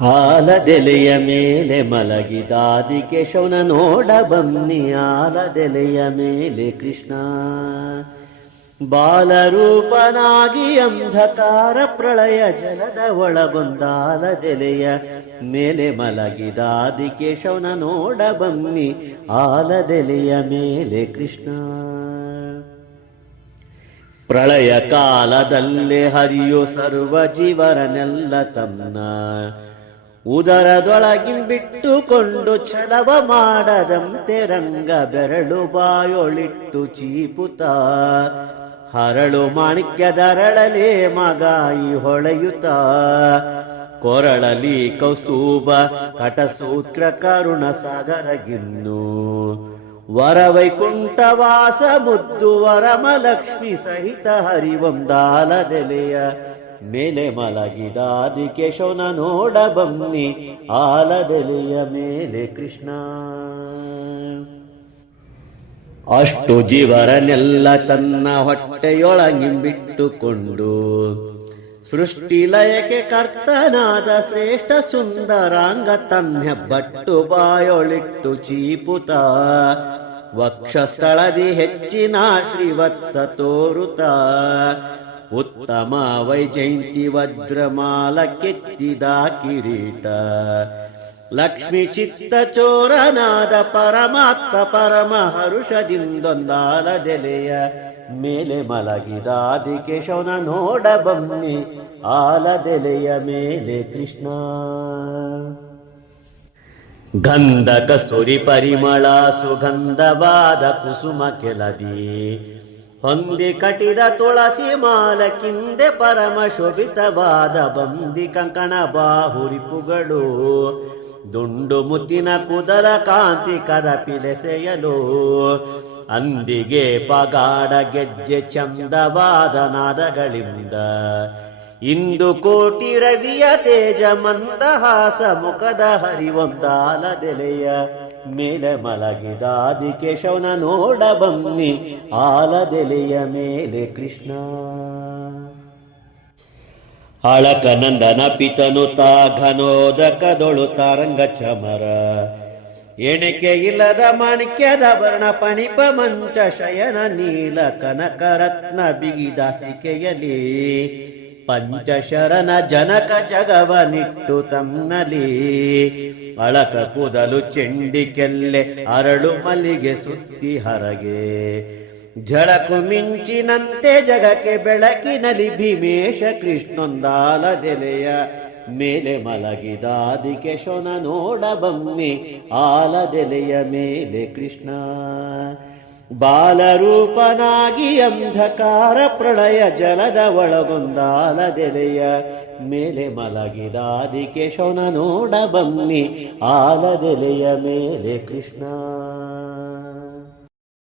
ಆಲದೆಲೆಯ ಮೇಲೆ ಮಲಗಿದಾದಿ ಕೇಶವನ ನೋಡ ಬನ್ನಿ, ಆಲದೆಲೆಯ ಮೇಲೆ ಕೃಷ್ಣ. ಬಾಲರೂಪನಾಗಿ ಅಂಧಕಾರ ಪ್ರಳಯ ಜಲದ ಒಳಗೊಂದಾಲದೆಲೆಯ ಮೇಲೆ ಮಲಗಿದಾದಿ ಕೇಶವನ ನೋಡ ಬನ್ನಿ, ಆಲದೆಲೆಯ ಮೇಲೆ ಕೃಷ್ಣ. ಪ್ರಳಯ ಕಾಲದಲ್ಲೇ ಹರಿಯೋ ಸರ್ವ ಜೀವರನೆಲ್ಲ ತನ್ನ ಉದರದೊಳಗಿಂಬಿಟ್ಟುಕೊಂಡು ಛಲವ ಮಾಡದಂತೆ ರಂಗ ಬೆರಳು ಬಾಯೊಳಿಟ್ಟು ಚೀಪುತ. ಹರಳು ಮಾಣಿಕ್ಯದರಳಲೆ ಮಗಾಯಿ ಹೊಳೆಯುತ್ತ ಕೊರಳಲಿ ಕೌಸ್ತೂಬ ಕಟಸೂತ್ರ, ಕರುಣ ಸಾಗರಗಿನ್ನು ವರವೈಕುಂಠವಾಸ ಮುದ್ದು ವರಮಲಕ್ಷ್ಮಿ ಸಹಿತ ಹರಿವಂದಾಲದೆಲೆಯ. ಮೇಲೆ ಮಲಗಿದಾದಿ ಕೇಶವನ ನೋಡ ಬನ್ನಿ ಆಲದೆಲೆಯ ಮೇಲೆ ಕೃಷ್ಣ. ಅಷ್ಟು ಜೀವರನೆಲ್ಲ ತನ್ನ ಹೊಟ್ಟೆಯೊಳಗಿಂಬಿಟ್ಟುಕೊಂಡು ಸೃಷ್ಟಿ ಲಯಕ್ಕೆ ಕರ್ತನಾದ ಶ್ರೇಷ್ಠ ಸುಂದರಾಂಗ ತನ್ನ ಬಟ್ಟು ಬಾಯೊಳಿಟ್ಟು ಚೀಪುತ. ವಕ್ಷಸ್ಥಳದಿ ಹೆಚ್ಚಿನ ಶ್ರೀವತ್ಸ ತೋರುತ. ಉತ್ತಮ ವೈಜಯಂತಿ ವಜ್ರಮಾಲ ಕೆತ್ತಿದ ಕಿರೀಟ. ಲಕ್ಷ್ಮಿ ಚಿತ್ತ ಚೋರನಾದ ಪರಮಾತ್ಮ ಪರಮ ಹರುಷದಿಂದೊಂದಾಲದೆಲೆಯ ಮೇಲೆ ಮಲಗಿದಾದಿ ಕೇಶವನ ನೋಡ ಬನ್ನಿ ಆಲದೆಲೆಯ ಮೇಲೆ ಕೃಷ್ಣ. ಗಂಧ ಕಸ್ತೂರಿ ಪರಿಮಳ ಸುಗಂಧವಾದ ಕುಸುಮ ಕೆಲದಿ ಹೊಂದಿ ಕಟಿದ ತುಳಸಿ ಮಾಲಕಿಂದೆ ಪರಮ ಶೋಭಿತವಾದ ಬಂದಿ ಕಂಕಣ ಬಾಹುರಿಪುಗಳು ದುಂಡು ಮುತ್ತಿನ ಕುದರ ಕಾಂತಿ ಕದಪಿಲೆಸೆಯಲು ಅಂದಿಗೆ ಪಗಾಡ ಗೆಜ್ಜೆ ಚಂದವಾದ ನಾದಗಳಿಂದ ಇಂದು ಕೋಟಿ ರವಿಯ ತೇಜ ಮಂದಹಾಸ ಮುಖದ ಹರಿವೊಂದಾಲದೆಲೆಯ ಮೇಲೆ ಮಲಗಿದಾದಿ ಕೇಶವನ ನೋಡ ಬನ್ನಿ ಆಲದೆಲೆಯ ಮೇಲೆ ಕೃಷ್ಣ. ಅಳಕ ನಂದನ ಪಿತನು ತಾಘನೋದಕದೊಳು ತಾರಂಗ ಚಮರ. ಎಣಿಕೆ ಇಲ್ಲದ ಮಾಣಿಕ್ಯದ ವರ್ಣ ಪಣಿಪ ಮಂಚ ಶಯನ ನೀಲ ಕನಕ ರತ್ನ ಬಿಗಿದಾಸಿಕೆಯಲಿ ಪಂಚಶರನ ಜನಕ ಜಗವನಿಟ್ಟು ತನ್ನಲಿ. ಅಳಕ ಕೂದಲು ಚೆಂಡಿಕೆಲ್ಲೆ ಅರಳು ಮಲಿಗೆ ಸುತ್ತಿ ಹರಗೆ. ಝಳಕು ಮಿಂಚಿನಂತೆ ಜಗಕ್ಕೆ ಬೆಳಕಿನಲಿ ಭೀಮೇಶ ಕೃಷ್ಣೊಂದಾಲದೆಲೆಯ. ಮೇಲೆ ಮಲಗಿದಾದಿಕೆ ಶೊನ ನೋಡ ಬನ್ನಿ ಆಲದೆಲೆಯ ಮೇಲೆ ಕೃಷ್ಣ. ಬಾಲರೂಪನಾಗಿ ಅಂಧಕಾರ ಪ್ರಳಯ ಜಲದ ಒಳಗೊಂದಾಲದೆಲೆಯ ಮೇಲೆ ಮಲಗಿದಾದಿ ಕೇಶವನ ನೋಡ ಬನ್ನಿ ಆಲದೆಲೆಯ ಮೇಲೆ ಕೃಷ್ಣ.